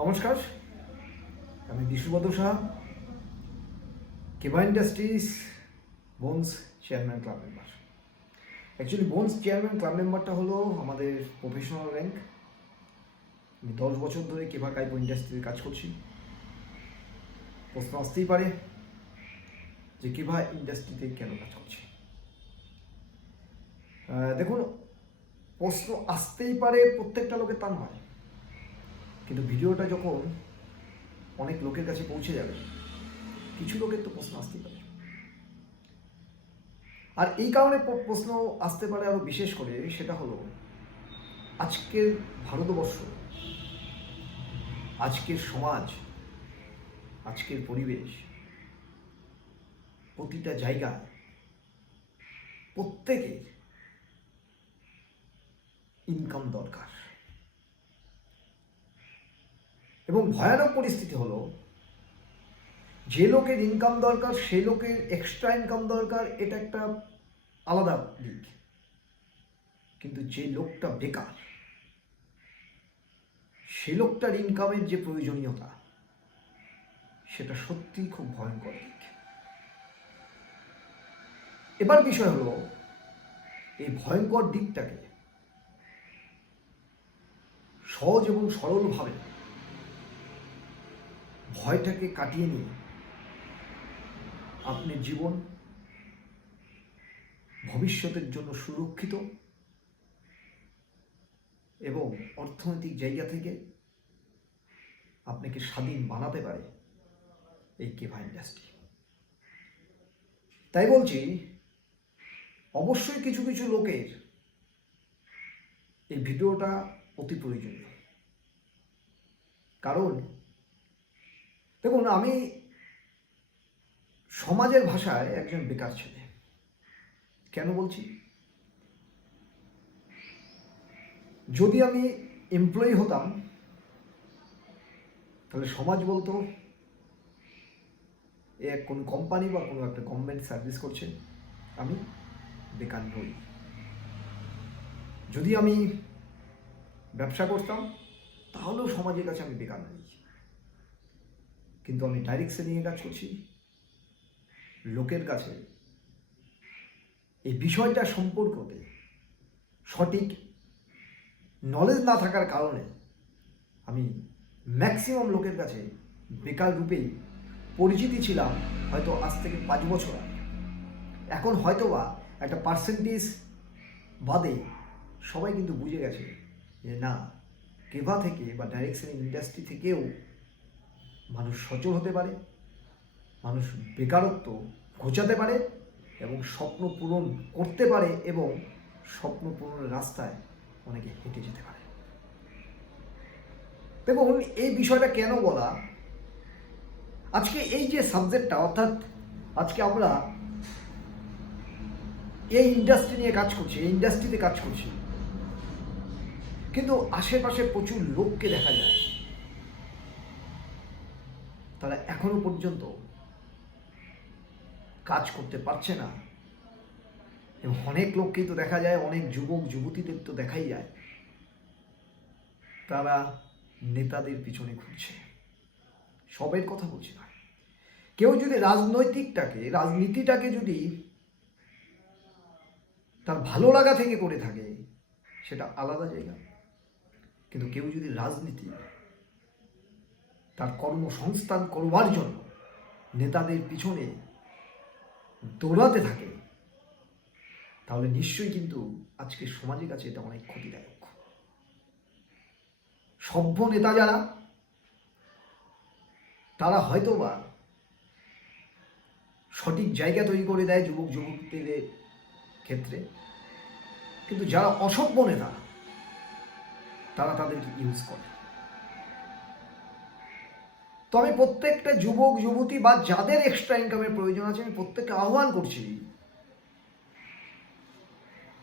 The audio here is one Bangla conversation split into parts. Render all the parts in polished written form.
নমস্কার, আমি Bishnupada Saha, Keva industries bonus chairman club member. Actually bonus chairman club মেম্বারটা হলো আমাদের প্রফেশনাল র্যাঙ্ক। আমি 10 বছর ধরে কেভা কাইপো ইন্ডাস্ট্রিতে কাজ করছি। প্রশ্ন আসতেই পারে যে কেভা ইন্ডাস্ট্রিতে কেন কাজ করছি। দেখুন, প্রশ্ন আসতেই পারে, প্রত্যেকটা লোকের তা নয়, কিন্তু ভিডিওটা যখন অনেক লোকের কাছে পৌঁছে যাবে, কিছু লোকের তো প্রশ্ন আসতেই পারে। আর এই কারণে প্রশ্ন আসতে পারে আরও বিশেষ করে, সেটা হলো আজকের ভারতবর্ষ, আজকের সমাজ, আজকের পরিবেশ, প্রতিটা জায়গা, প্রত্যেকের ইনকাম দরকার। এবং ভয়ানক পরিস্থিতি হলো, যে লোকের ইনকাম দরকার সে লোকের এক্সট্রা ইনকাম দরকার, এটা একটা আলাদা দিক। কিন্তু যে লোকটা বেকার, সে লোকটার ইনকামের যে প্রয়োজনীয়তা, সেটা সত্যিই খুব ভয়ঙ্কর দিক। এবার বিষয় হলো, এই ভয়ঙ্কর দিকটাকে সহজ এবং সরলভাবে ভয়টাকে কাটিয়ে নিয়ে আপনার জীবন ভবিষ্যতের জন্য সুরক্ষিত এবং অর্থনৈতিক জায়গা থেকে আপনাকে স্বাধীন বানাতে পারে এই কেভা ইন্ডাস্ট্রি। তাই বলছি, অবশ্যই কিছু কিছু লোকের এই ভিডিওটা অতি প্রয়োজনীয়। কারণ দেখুন, আমি সমাজের ভাষায় একজন বেকার ছেলে। কেন বলছি? যদি আমি এমপ্লয়ি হতাম, তাহলে সমাজ বলতো এ কোনো কোম্পানি বা কোনো একটা গভর্নমেন্ট সার্ভিস করছে, আমি বেকার নই। যদি আমি ব্যবসা করতাম, তাহলেও সমাজের কাছে আমি বেকার নই। কিন্তু আমি ডাইরেক্ট নিয়ে কাজ করছি। লোকের কাছে এই বিষয়টা সম্পর্কে সঠিক নলেজ না থাকার কারণে আমি ম্যাক্সিমাম লোকের কাছে বেকার রূপেই পরিচিতি ছিলাম, হয়তো আজ থেকে 5 বছর আগে। এখন হয়তোবা একটা পার্সেন্টেজ বাদে সবাই কিন্তু বুঝে গেছে যে না, কেভা থেকে বা ডাইরেক্ট সেলিং ইন্ডাস্ট্রি থেকেও মানুষ সচল হতে পারে, মানুষ বেকারত্ব ঘোচাতে পারে এবং স্বপ্ন পূরণ করতে পারে, এবং স্বপ্ন পূরণের রাস্তায় অনেকে হেঁটে যেতে পারে। দেখুন, এই বিষয়টা কেন বলা, আজকে এই যে সাবজেক্টটা, অর্থাৎ আজকে আমরা এই ইন্ডাস্ট্রি নিয়ে কাজ করছি, এই ইন্ডাস্ট্রিতে কাজ করছি, কিন্তু আশেপাশে প্রচুর লোককে দেখা যায় তারা এখনো পর্যন্ত কাজ করতে পারছে না। এবং অনেক লোককেই তো দেখা যায়, অনেক যুবক যুবতীদের তো দেখাই যায়, তারা নেতাদের পিছনে ঘুরছে। সবের কথা বলছি না, কেউ যদি রাজনীতিটাকে যদি তার ভালো লাগা থেকে করে থাকে, সেটা আলাদা জায়গা। কিন্তু কেউ যদি রাজনীতি তার কর্মসংস্থান করবার জন্য নেতাদের পিছনে দৌড়াতে থাকে, তাহলে নিশ্চয়ই কিন্তু আজকের সমাজের কাছে এটা অনেক ক্ষতিদায়ক। সভ্য নেতা যারা, তারা হয়তোবা সঠিক জায়গা তৈরি করে দেয় যুবক যুবতীদের ক্ষেত্রে, কিন্তু যারা অসভ্য নেতা, তারা তাদেরকে ইউজ করে। তো আমি প্রত্যেকটা যুবক যুবতী বা যাদের এক্সট্রা ইনকামের প্রয়োজন আছে, আমি প্রত্যেককে আহ্বান করছি,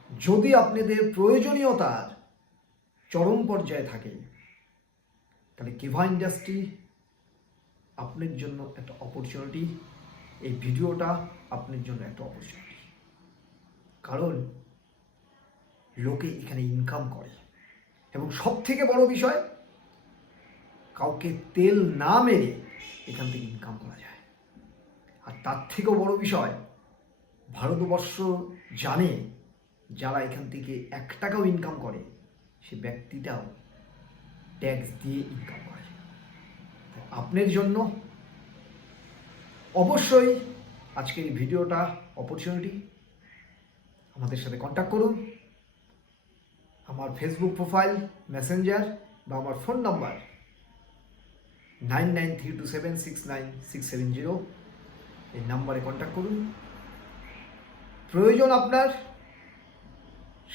যদি আপনাদের প্রয়োজনীয়তার চরম পর্যায়ে থাকে, তাহলে কেভা ইন্ডাস্ট্রি আপনার জন্য একটা অপরচুনিটি। এই ভিডিওটা আপনার জন্য একটা অপরচুনিটি, কারণ লোকে এখানে ইনকাম করে। এবং সব থেকে বড় বিষয়, কাউকে তেল না মেরে এখান থেকে ইনকাম করা যায়। আর তার থেকেও বড় বিষয়, ভারতবর্ষ জানে যারা এখান থেকে 1 টাকাও ইনকাম করে সে ব্যক্তিটাও ট্যাক্স দিয়ে ইনকাম করে। আপনার জন্য অবশ্যই আজকের এই ভিডিওটা অপরচুনিটি। আমাদের সাথে কন্ট্যাক্ট করুন। আমার ফেসবুক প্রোফাইল, মেসেঞ্জার বা আমার ফোন নাম্বার 9932769670, এই নাম্বারে কন্ট্যাক্ট করুন। প্রয়োজন আপনার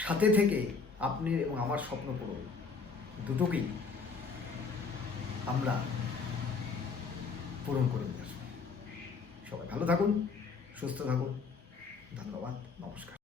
সাথে থেকে আপনি এবং আমার স্বপ্ন পূরণ দুটোকেই আমরা পূরণ করে নিয়ে আসবো। সবাই ভালো থাকুন, সুস্থ থাকুন। ধন্যবাদ, নমস্কার।